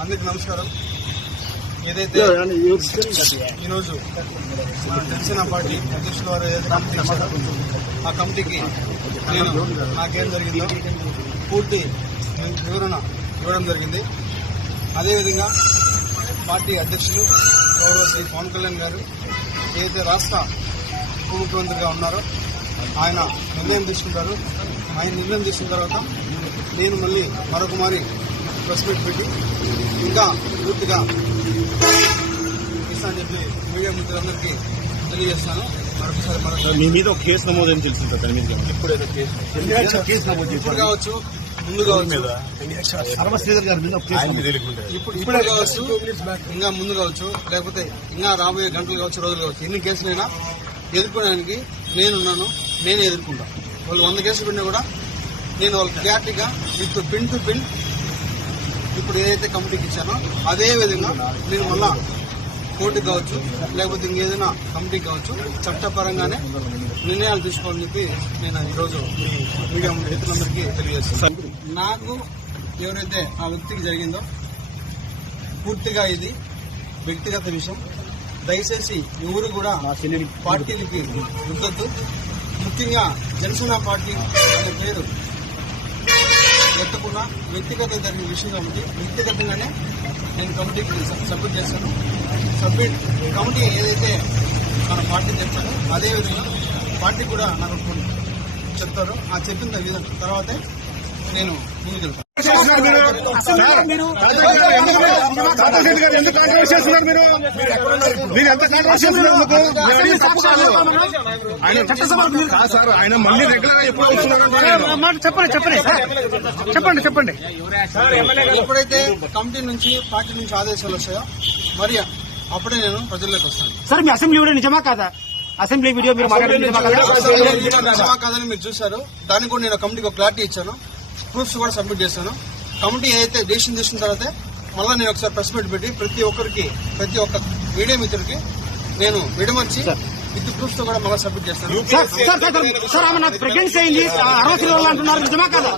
అందరికి నమస్కారం. ఏదైతే ఈరోజు జనసేన పార్టీ అధ్యక్షుల వారు ఏదైతే కమిటీ ఇచ్చారో ఆ కమిటీకి నేను నాకేం జరిగిందో పూర్తి వివరణ ఇవ్వడం జరిగింది. అదేవిధంగా పార్టీ అధ్యక్షులు గౌరవ శ్రీ పవన్ కళ్యాణ్ గారు ఏదైతే రాష్ట్ర ఉప ముఖ్యమంత్రిగా ఉన్నారో ఆయన నిర్ణయం తీసుకుంటారు. ఆయన నిర్ణయం తీసుకున్న తర్వాత నేను మళ్ళీ మరొక మారి ప్రెస్ మీట్ పెట్టి ఇంకా పూర్తిగా ఇస్తానని చెప్పి మీడియా మిత్రులందరికీ తెలియజేస్తాను. మరొకసారి మీ మీద ఒక కేసు నమోదని తెలిసింది సార్. దాని మీద ఎప్పుడైతే కేసు నమోదు ఇప్పుడు కావచ్చు, ముందు కావచ్చు, ఇప్పుడు కావచ్చు, ఇంకా ముందు కావచ్చు, లేకపోతే ఇంకా రాబోయే గంటలు కావచ్చు, రోజులు కావచ్చు, ఎన్ని కేసులైనా ఎదుర్కోవడానికి నేనున్నాను. నేనే ఎదుర్కొంటా. వాళ్ళు 100 కేసులు పెట్టినా కూడా నేను వాళ్ళకి క్లారిటీగా విత్ పిన్ టు పిన్ ఇప్పుడు ఏదైతే కమిటీకి ఇచ్చానో అదే విధంగా నేను మళ్ళా కోర్టుకు కావచ్చు, లేకపోతే ఇంకేదైనా కమిటీకి కావచ్చు, చట్టపరంగానే నిర్ణయాలు తీసుకోవాలని చెప్పి నేను ఈరోజు మీడియా మిత్రులందరికీ తెలియజేస్తాను. నాకు ఎవరైతే ఆ వ్యక్తికి జరిగిందో పూర్తిగా ఇది వ్యక్తిగత విషయం. దయచేసి ఎవరు కూడా పార్టీలకి రుద్దొద్దు. ముఖ్యంగా జనసేన పార్టీ అనే పేరు ఎత్తకుండా వ్యక్తిగత జరిగిన విషయం కాబట్టి వ్యక్తిగతంగానే నేను కమిటీకి సబ్మిట్ చేస్తాను. కమిటీ ఏదైతే మన పార్టీ చెప్తారో అదేవిధంగా పార్టీ కూడా నాకు చెప్తారో ఆ చెప్పిన విధంగా తర్వాతే నేను ముందుకెళ్తాను. ఎందుకు కాంట్రవర్సీ చేస్తున్నారు మీరు ఎంత కాంట్రవర్సీ చేస్తున్నారు? సార్ ఆయన మళ్ళీ రెగ్యులర్ ఎప్పుడు చెప్పండి. ఎప్పుడైతే కమిటీ నుంచి పార్టీ నుంచి ఆదేశాలు వస్తాయో మరి అప్పుడే నేను ప్రజల్లోకి వస్తాను. సార్ మీ అసెంబ్లీ వీడియో నిజమా కాదా? అసెంబ్లీ వీడియో మీరు నిజమా కాదని మీరు చూశారు. దానికి కూడా నేను కమిటీకి ఒక క్లారిటీ ఇచ్చాను. ప్రూఫ్స్ కూడా సబ్మిట్ చేశాను. కమిటీ ఏదైతే డెసిషన్ తీసుకున్న తర్వాత మళ్ళీ నేను ఒకసారి ప్రెస్ మీట్ పెట్టి ప్రతి ఒక్క మీడియా మిత్రుడికి నేను విడమర్చి విత్ ప్రూఫ్స్ తో కూడా మళ్ళీ సబ్మిట్ చేస్తాను. ప్రెగ్నెన్సీ అయింది 60 రోజులు అంటున్నారు, నిజమా కదా?